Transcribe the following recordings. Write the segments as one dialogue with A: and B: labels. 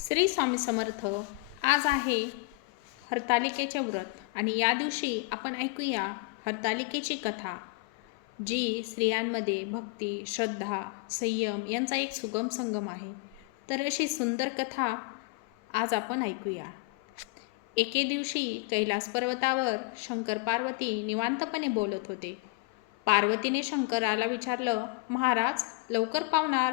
A: श्री स्वामी समर्थ. आज आहे हरतालिकेचे व्रत आणि या दिवशी आपण ऐकूया हरतालिकेची कथा जी स्त्रियांमध्ये भक्ती श्रद्धा संयम यांचा एक सुगम संगम आहे. तर अशी सुंदर कथा आज आपण ऐकूया. एके दिवशी कैलास पर्वतावर शंकर पार्वती निवांतपणे बोलत होते. पार्वतीने शंकराला विचारलं महाराज लवकर पावणार.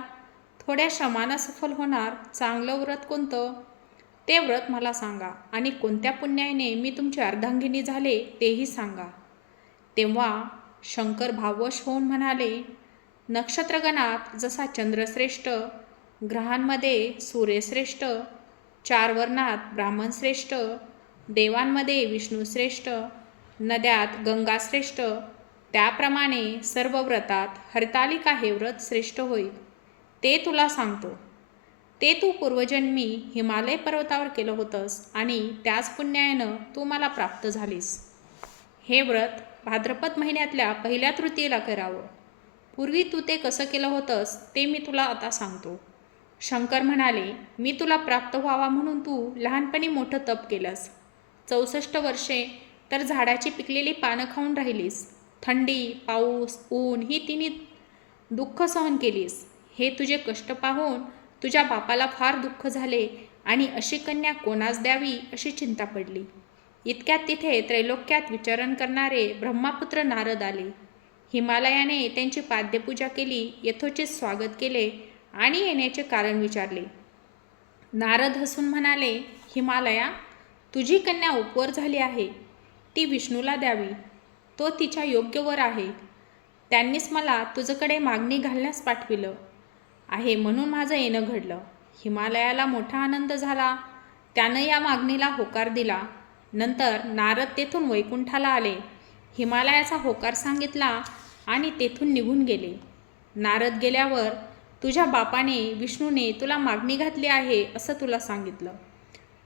A: थोड्या श्रमानं सफल होणार चांगलं व्रत कोणतं? ते व्रत मला सांगा आणि कोणत्या पुण्याने मी तुमची अर्धांगिनी झाले तेही सांगा. तेव्हा शंकर भाववश होऊन म्हणाले नक्षत्रगणात जसा चंद्रश्रेष्ठ ग्रहांमध्ये सूर्यश्रेष्ठ चार वर्णात ब्राह्मणश्रेष्ठ देवांमध्ये विष्णूश्रेष्ठ नद्यात गंगाश्रेष्ठ त्याप्रमाणे सर्व व्रतात हरतालिका हे व्रत श्रेष्ठ होईल. ते तुला सांगतो. ते तू पूर्वजन्मी हिमालय पर्वतावर केलं होतंस आणि त्याच पुण्यानं तू मला प्राप्त झालीस. हे व्रत भाद्रपद महिन्यातल्या पहिल्या तृतीयेला करावं. पूर्वी तू ते कसं केलं होतंस ते मी तुला आता सांगतो. शंकर म्हणाले मी तुला प्राप्त व्हावा म्हणून तू लहानपणी मोठं तप केलंस. चौसष्ट वर्षे तर झाडाची पिकलेली पानं खाऊन राहिलीस. थंडी पाऊस ऊन ही तिने दुःख सहन केलीस. हे तुझे कष्ट पाहून तुझ्या बापाला फार दुःख झाले आणि अशी कन्या कोणास द्यावी अशी चिंता पडली. इतक्यात तिथे त्रैलोक्यात विचरण करणारे ब्रह्मापुत्र नारद आले. हिमालयाने त्यांची पाद्यपूजा केली यथोचित स्वागत केले आणि येण्याचे कारण विचारले. नारद हसून म्हणाले हिमालया तुझी कन्या उपवर झाली आहे. ती विष्णूला द्यावी. तो तिच्या योग्यवर आहे. त्यांनीच मला तुझकडे मागणी घालण्यास पाठविलं. आहे म्हणून माझं येणं घडलं. हिमालयाला मोठा आनंद झाला. त्यानं या मागणीला होकार दिला. नंतर नारद तेथून वैकुंठाला आले. हिमालयाचा होकार सांगितला आणि तेथून निघून गेले. नारद गेल्यावर तुझ्या बापाने विष्णूने तुला मागणी घातली आहे असं तुला सांगितलं.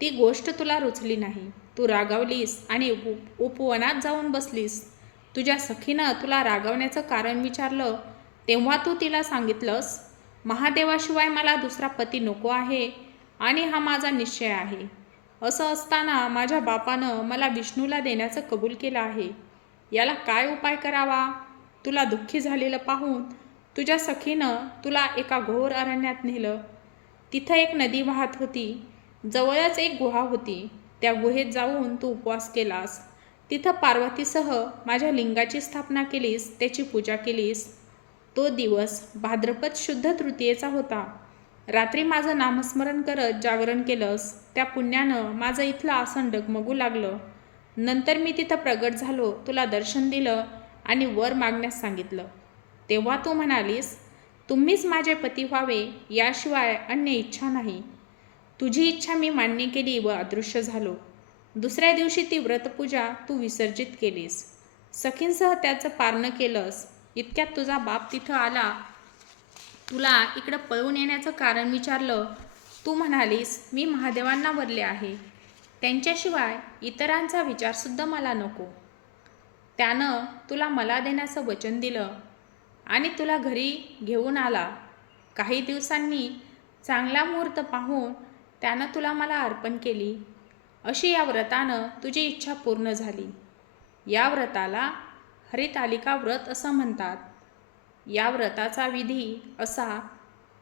A: ती गोष्ट तुला रुचली नाही. तू रागावलीस आणि उप उपवनात जाऊन बसलीस. तुझ्या सखीनं तुला रागवण्याचं कारण विचारलं तेव्हा तू तिला सांगितलंस महादेवाशिवाय मला दुसरा पती नको आहे आणि हा माझा निश्चय आहे. असं असताना माझ्या बापानं मला विष्णूला देण्याचं कबूल केलं आहे. याला काय उपाय करावा? तुला दुःखी झालेलं पाहून तुझ्या सखीनं तुला एका घोर अरण्यात नेलं. तिथं एक नदी वाहत होती. जवळच एक गुहा होती. त्या गुहेत जाऊन तू उपवास केलास. तिथं पार्वतीसह माझ्या लिंगाची स्थापना केलीस त्याची पूजा केलीस. तो दिवस भाद्रपद शुद्ध तृतीयेचा होता. रात्री माझं नामस्मरण करत जागरण केलंस त्या पुण्यानं माझं इथलं आसन डगमगू लागलं. नंतर मी तिथं प्रगट झालो तुला दर्शन दिलं आणि वर मागण्यास सांगितलं. तेव्हा तू म्हणालीस तुम्हीच माझे पती व्हावे याशिवाय अन्य इच्छा नाही. तुझी इच्छा मी मान्य केली व अदृश्य झालो. दुसऱ्या दिवशी ती व्रतपूजा तू विसर्जित केलीस. सखींसह त्याचं पारणं केलंस. इतक्यात तुझा बाप तिथं आला. तुला इकडं पळून येण्याचं कारण विचारलं. तू म्हणालीस मी महादेवांना वरले आहे. त्यांच्याशिवाय इतरांचा विचारसुद्धा मला नको. त्यानं तुला मला देण्याचं वचन दिलं आणि तुला घरी घेऊन आला. काही दिवसांनी चांगला मुहूर्त पाहून त्यानं तुला मला अर्पण केली. अशी या व्रतानं तुझी इच्छा पूर्ण झाली. या व्रताला हरितालिका व्रत असं म्हणतात. या व्रताचा विधी असा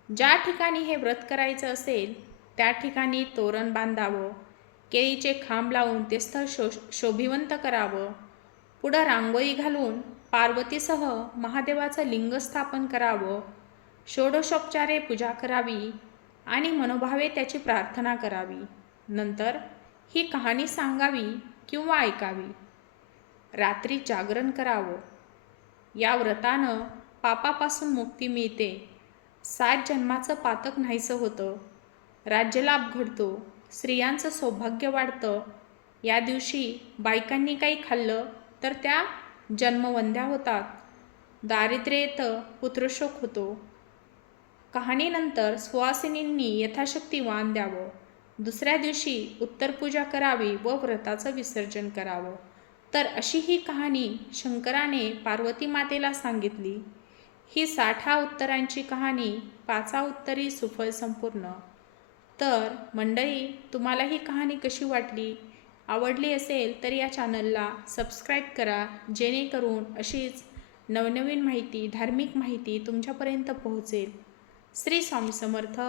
A: ज्या ठिकाणी हे व्रत करायचं असेल त्या ठिकाणी तोरण बांधावं केळीचे खांब लावून ते स्थळ शो शोभिवंत करावं. पुढं रांगोळी घालून पार्वतीसह महादेवाचं लिंग स्थापन करावं. षोडशोपचारे पूजा करावी आणि मनोभावे त्याची प्रार्थना करावी. नंतर ही कहाणी सांगावी किंवा ऐकावी. रात्री जागरण करावं. या व्रतानं पापापासून मुक्ती मिळते. सात जन्माचं पातक नाहीसं होतं. राज्यलाभ घडतो. स्त्रियांचं सौभाग्य वाढतं. या दिवशी बायकांनी काही खाल्लं तर त्या जन्मवंद्या होतात. दारिद्र्य येतं पुत्रशोक होतो. कहाणीनंतर सुवासिनींनी यथाशक्ती वाण द्यावं. दुसऱ्या दिवशी उत्तरपूजा करावी व व्रताचं विसर्जन करावं. तर अशी ही कहाणी शंकराने पार्वती मातेला सांगितली. ही साठा उत्तरांची कहाणी पाचा उत्तरी सुफल संपूर्ण. तर मंडळी तुम्हाला ही कहाणी कशी वाटली? आवडली असेल तर या चॅनलला सबस्क्राईब करा जेणेकरून अशीच नवनवीन माहिती धार्मिक माहिती तुमच्यापर्यंत पोहोचेल. श्री स्वामी समर्थ.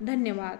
A: धन्यवाद.